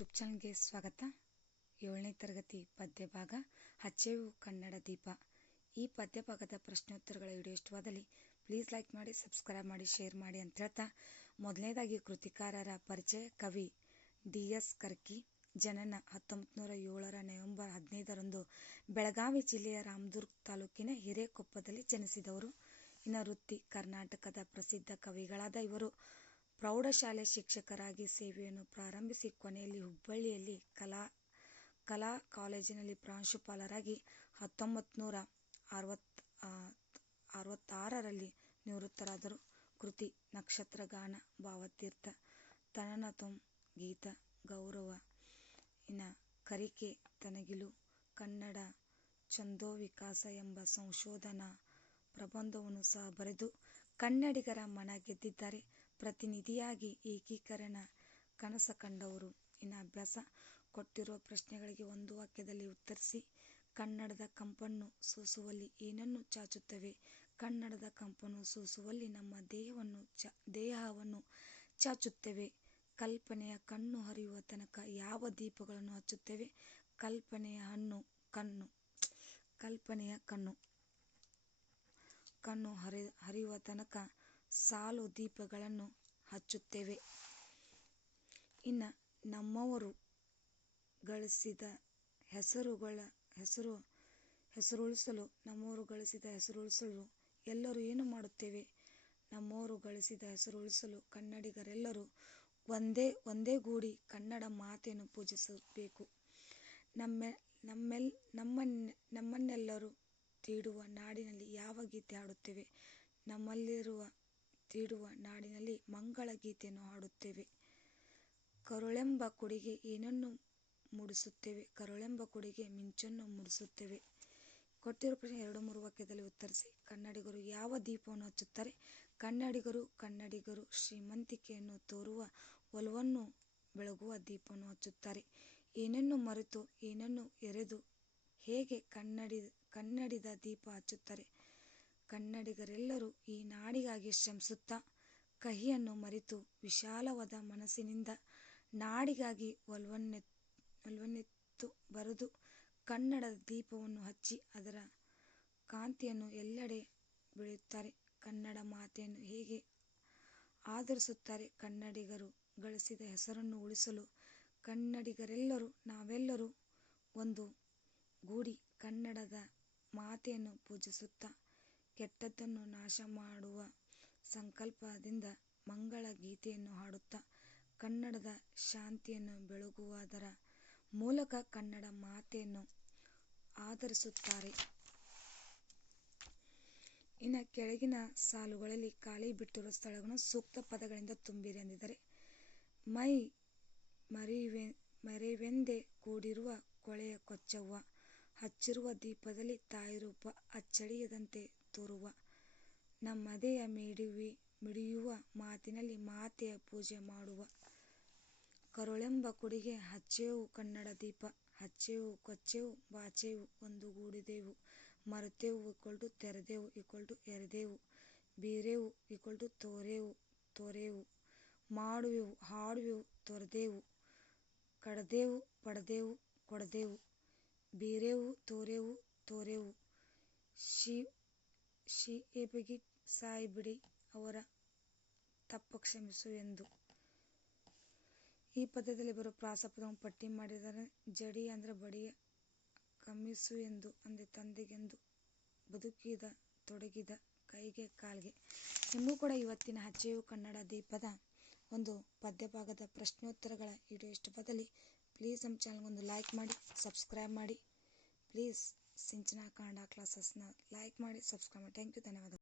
YouTube ಚಾನಲ್ಗೆ ಸ್ವಾಗತ. ಏಳನೇ ತರಗತಿ ಪದ್ಯ ಭಾಗ ಹಚ್ಚೆವು ಕನ್ನಡ ದೀಪ. ಈ ಪದ್ಯ ಭಾಗದ ಪ್ರಶ್ನೋತ್ತರಗಳ ವಿಡಿಯೋ ಇಷ್ಟವಾದಲ್ಲಿ ಪ್ಲೀಸ್ ಲೈಕ್ ಮಾಡಿ ಸಬ್ಸ್ಕ್ರೈಬ್ ಮಾಡಿ ಶೇರ್ ಮಾಡಿ ಅಂತ ಹೇಳ್ತಾ, ಮೊದಲನೇದಾಗಿ ಕೃತಿಕಾರರ ಪರಿಚಯ ಕವಿ ಡಿ ಎಸ್ ಕರ್ಕಿ, ಜನನ ಹತ್ತೊಂಬತ್ತು ನೂರ ಏಳರ ನವೆಂಬರ್ ಹದಿನೈದರಂದು ಬೆಳಗಾವಿ ಜಿಲ್ಲೆಯ ರಾಮದುರ್ಗ್ ತಾಲೂಕಿನ ಹಿರೇಕೊಪ್ಪದಲ್ಲಿ ಜನಿಸಿದವರು. ಇನ್ನು ವೃತ್ತಿ ಕರ್ನಾಟಕದ ಪ್ರಸಿದ್ಧ ಕವಿಗಳಾದ ಇವರು ಪ್ರೌಢಶಾಲೆ ಶಿಕ್ಷಕರಾಗಿ ಸೇವೆಯನ್ನು ಪ್ರಾರಂಭಿಸಿ ಕೊನೆಯಲ್ಲಿ ಹುಬ್ಬಳ್ಳಿಯಲ್ಲಿ ಕಲಾ ಕಲಾ ಕಾಲೇಜಿನಲ್ಲಿ ಪ್ರಾಂಶುಪಾಲರಾಗಿ ಹತ್ತೊಂಬತ್ತು ನೂರ ಅರವತ್ತು ಅರವತ್ತಾರರಲ್ಲಿ ನಿವೃತ್ತರಾದರು. ಕೃತಿ ನಕ್ಷತ್ರಗಾನ ಭಾವತೀರ್ಥ, ತನನತುಂ, ಗೀತ, ಗೌರವ, ಇನ ಕರಿಕೆ, ತನಗಿಲು, ಕನ್ನಡ, ಛಂದೋವಿಕಾಸ ಎಂಬ ಸಂಶೋಧನಾ ಪ್ರಬಂಧವನ್ನು ಸಹ ಬರೆದು ಕನ್ನಡಿಗರ ಮನ ಗೆದ್ದಿದ್ದಾರೆ. ಪ್ರತಿನಿಧಿಯಾಗಿ ಏಕೀಕರಣ ಕನಸ ಕಂಡವರು. ಇನ್ನು ಅಭ್ಯಾಸ ಕೊಟ್ಟಿರುವ ಪ್ರಶ್ನೆಗಳಿಗೆ ಒಂದು ವಾಕ್ಯದಲ್ಲಿ ಉತ್ತರಿಸಿ, ಕನ್ನಡದ ಕಂಪನ್ನು ಸೂಸುವಲ್ಲಿ ಏನನ್ನು ಚಾಚುತ್ತವೆ? ಕನ್ನಡದ ಕಂಪನ್ನು ಸೂಸುವಲ್ಲಿ ನಮ್ಮ ದೇಹವನ್ನು ಚ, ದೇಹವನ್ನು ಚಾಚುತ್ತೇವೆ. ಕಲ್ಪನೆಯ ಕಣ್ಣು ಹರಿಯುವ ತನಕ ಯಾವ ದೀಪಗಳನ್ನು ಹಚ್ಚುತ್ತೇವೆ? ಕಲ್ಪನೆಯ ಹಣ್ಣು, ಕಣ್ಣು, ಕಲ್ಪನೆಯ ಕಣ್ಣು. ಕಣ್ಣು ಹರಿ, ಹರಿಯುವ ತನಕ ಸಾಲು ದೀಪಗಳನ್ನು ಹಚ್ಚುತ್ತೇವೆ. ಇನ್ನು ನಮ್ಮವರು ಗಳಿಸಿದ ಹೆಸರುಗಳ ಹೆಸರು ಹೆಸರುಳಿಸಲು, ನಮ್ಮವರು ಗಳಿಸಿದ ಹೆಸರುಳಿಸಲು ಎಲ್ಲರೂ ಏನು ಮಾಡುತ್ತೇವೆ? ನಮ್ಮವರು ಗಳಿಸಿದ ಹೆಸರುಳಿಸಲು ಕನ್ನಡಿಗರೆಲ್ಲರೂ ಒಂದೇ ಒಂದೇ ಗೂಡಿ ಕನ್ನಡ ಮಾತೆಯನ್ನು ಪೂಜಿಸಬೇಕು. ನಮ್ಮ, ನಮ್ಮೆಲ್ ನಮ್ಮನ್ನ ನಮ್ಮನ್ನೆಲ್ಲರೂ ತೀಡುವ ನಾಡಿನಲ್ಲಿ ಯಾವ ಗೀತೆ ಹಾಡುತ್ತೇವೆ? ನಮ್ಮಲ್ಲಿರುವ ತೀಡುವ ನಾಡಿನಲ್ಲಿ ಮಂಗಳ ಗೀತೆಯನ್ನು ಹಾಡುತ್ತೇವೆ. ಕರುಳೆಂಬ ಕೊಡಿಗೆ ಏನನ್ನು ಮೂಡಿಸುತ್ತೇವೆ? ಕರುಳೆಂಬ ಕೊಡುಗೆ ಮಿಂಚನ್ನು ಮೂಡಿಸುತ್ತೇವೆ. ಕೊಟ್ಟಿರುವ ಪ್ರಶ್ನೆ ಎರಡು ಮೂರು ವಾಕ್ಯದಲ್ಲಿ ಉತ್ತರಿಸಿ, ಕನ್ನಡಿಗರು ಯಾವ ದೀಪವನ್ನು ಹಚ್ಚುತ್ತಾರೆ? ಕನ್ನಡಿಗರು ಕನ್ನಡಿಗರು, ಶ್ರೀಮಂತಿಕೆಯನ್ನು ತೋರುವ ಒಲವನ್ನು ಬೆಳಗುವ ದೀಪವನ್ನು ಹಚ್ಚುತ್ತಾರೆ. ಏನನ್ನು ಮರೆತು, ಏನನ್ನು ಎರೆದು, ಹೇಗೆ ಕನ್ನಡಿ, ಕನ್ನಡಿದ ದೀಪ ಹಚ್ಚುತ್ತಾರೆ? ಕನ್ನಡಿಗರೆಲ್ಲರೂ ಈ ನಾಡಿಗಾಗಿ ಶ್ರಮಿಸುತ್ತಾ ಕಹಿಯನ್ನು ಮರೆತು ವಿಶಾಲವಾದ ಮನಸ್ಸಿನಿಂದ ನಾಡಿಗಾಗಿ ಒಲ್ವನ್ನೆತ್ ಒಲವನ್ನೆತ್ತು ಬರೆದು ಕನ್ನಡದ ದೀಪವನ್ನು ಹಚ್ಚಿ ಅದರ ಕಾಂತಿಯನ್ನು ಎಲ್ಲೆಡೆ ಬೆಳೆಯುತ್ತಾರೆ. ಕನ್ನಡ ಮಾತೆಯನ್ನು ಹೇಗೆ ಆಧರಿಸುತ್ತಾರೆ? ಕನ್ನಡಿಗರು ಗಳಿಸಿದ ಹೆಸರನ್ನು ಉಳಿಸಲು ಕನ್ನಡಿಗರೆಲ್ಲರೂ, ನಾವೆಲ್ಲರೂ ಒಂದು ಗೂಡಿ ಕನ್ನಡದ ಮಾತೆಯನ್ನು ಪೂಜಿಸುತ್ತಾ ಕೆಟ್ಟದ್ದನ್ನು ನಾಶ ಮಾಡುವ ಸಂಕಲ್ಪದಿಂದ ಮಂಗಳ ಗೀತೆಯನ್ನು ಹಾಡುತ್ತಾ ಕನ್ನಡದ ಶಾಂತಿಯನ್ನು ಬೆಳಗುವುದರ ಮೂಲಕ ಕನ್ನಡ ಮಾತೆಯನ್ನು ಆಧರಿಸುತ್ತಾರೆ. ಇನ್ನು ಕೆಳಗಿನ ಸಾಲುಗಳಲ್ಲಿ ಖಾಲಿ ಬಿಟ್ಟಿರುವ ಸ್ಥಳಗಳನ್ನು ಸೂಕ್ತ ಪದಗಳಿಂದ ತುಂಬಿರಿ ಎಂದಿದ್ದಾರೆ. ಮೈ ಮರಿವೆ ಮರೆವೆಂದೇ ಕೂಡಿರುವ ಕೊಳೆಯ ಕೊಚ್ಚವ್ವ ಹಚ್ಚಿರುವ ದೀಪದಲ್ಲಿ ತಾಯಿ ರೂಪ ಅಚ್ಚಳಿಯದಂತೆ ತೋರುವ. ನಮ್ಮದೆಯ ಮಿಡಿವಿ ಮಿಡಿಯುವ ಮಾತಿನಲ್ಲಿ ಮಾತೆಯ ಪೂಜೆ ಮಾಡುವ. ಕರುಳೆಂಬ ಕುಡಿಗೆ ಹಚ್ಚೇವು ಕನ್ನಡ ದೀಪ ಹಚ್ಚೇವು ಕೊಚ್ಚೆವು, ಬಾಚೇವು ಒಂದುಗೂಡಿದೆವು. ಮರೆತೆವು ತೆರೆದೆವು ಎರೆದೆವು. ಬೀರೆವು ತೋರೆವು ಮಾಡುವೆವು ಹಾಡುವೆವು ತೊರೆದೆವು. ಕಡದೆವು ಪಡೆದೆವು ಕೊಡದೆವು. ಬೀರೆವು ತೋರೆವು ತೋರೆವು. ಶಿ ಶಿ ಎಬಗಿ ಸಾಯಿ ಬಿಡಿ ಅವರ ತಪ್ಪ ಕ್ಷಮಿಸು ಎಂದು. ಈ ಪದ್ಯದಲ್ಲಿ ಬರುವ ಪ್ರಾಸಪದವನ್ನು ಪಟ್ಟಿ ಮಾಡಿದರೆ ಜಡಿ ಅಂದ್ರೆ ಬಡಿಯ ಕಮ್ಮಿಸು ಎಂದು ಅಂದೆ ತಂದೆಗೆಂದು ಬದುಕಿದ, ತೊಡಗಿದ ಕೈಗೆ ಕಾಲ್ಗೆ. ಇನ್ನೂ ಕೂಡ ಇವತ್ತಿನ ಹಚ್ಚೆಯು ಕನ್ನಡ ದೀಪದ ಒಂದು ಪದ್ಯಭಾಗದ ಪ್ರಶ್ನೋತ್ತರಗಳ ವಿಡಿಯೋ ಇಷ್ಟವಾದಲ್ಲಿ ಪ್ಲೀಸ್ ನಮ್ಮ ಚಾನಲ್ಗೊಂದು ಲೈಕ್ ಮಾಡಿ ಸಬ್ಸ್ಕ್ರೈಬ್ ಮಾಡಿ. ಪ್ಲೀಸ್ ಸಿಂಚನ ಕ್ಲಾಸಸ್ ಕ್ಲಾಸಸ್ನ ಲೈಕ್ ಮಾಡಿ ಸಬ್ಸ್ಕ್ರೈಬ್ ಮಾಡಿ. ಥ್ಯಾಂಕ್ ಯು ಧನ್ಯವಾದ